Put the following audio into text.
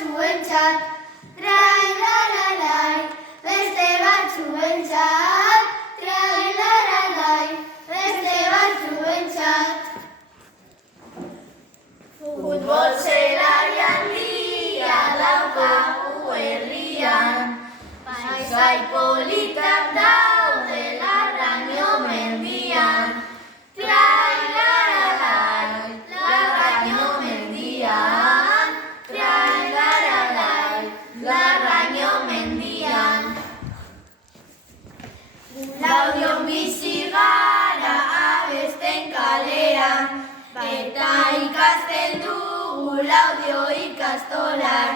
batzuentzat, trai-la-la-lai, beste batzuentzat, trai-la-la-lai, beste batzuentzat. Futbol zelai handia daukagu herrian, paisai politak daude Larraño mendian. Trai-la-la-lai, Larraño mendian, trai-la-la-lai, Larraño mendian. Laudion bizi gara abesten kalean, eta ikasten dugu Laudio ikastolan.